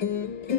Bye.